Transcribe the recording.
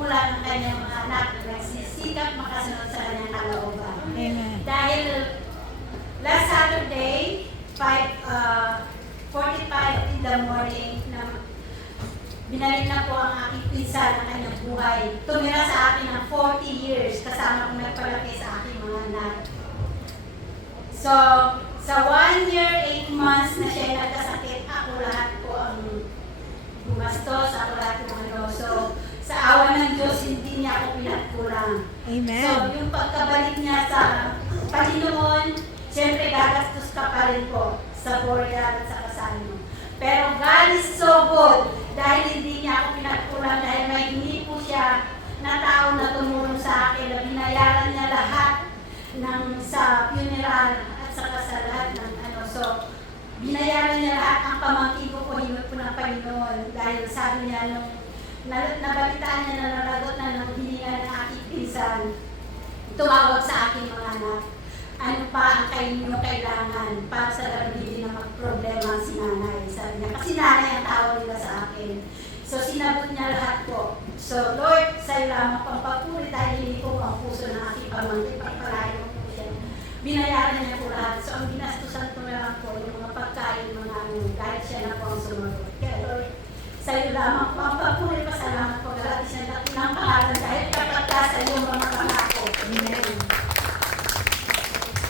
pinagkukulang ang kanyang mga anak na nagsisikap makasunod sa kanyang kalooban. Amen. Dahil last Saturday, 45 in the morning, na binalik na po ang aking pinsan ng kanyang buhay. Tumira sa akin ng 40 years kasama kong nagpalaki sa aking mga anak. So, sa 1 year, 8 months na siya nagkasakit, ako lahat po ang gumastos, ako lahat ng ano. So, sa awa ng Diyos, hindi niya ako pinagkulang. Amen. So, yung pagkabalik niya sa Panginoon, siyempre gagastos ka pa rin po sa burial at sa kasal mo. Pero God is so good dahil hindi niya ako pinagkulang, dahil may hindi po siya na tao na tumulong sa akin, na binayaran niya lahat ng sa funeral at sa kasal, lahat ng ano. So, binayaran niya lahat. Ang pamangkin ko po, hinot po ng Panginoon, dahil sabi niya nung nabalitaan niya na nalagot na ng hininga ng aking pinsan, tumawag sa aking mga anak. Ano pa ang kayo kailangan para sa gabi hindi na magproblema si nanay. Sabi niya, kasi nanay ang tawag nila sa akin. So sinagot niya lahat po. So Lord, sa'yo lamang pang papuri dahil hindi ko ang puso ng aking pamangkin. Pagpalain mo po siya. Binayaran niya po lahat. So ang ginastusan ko na lang po yung mga pagkain, mga ano, kahit siya na po ang sumagot. Kaya Lord, sa'yo lamang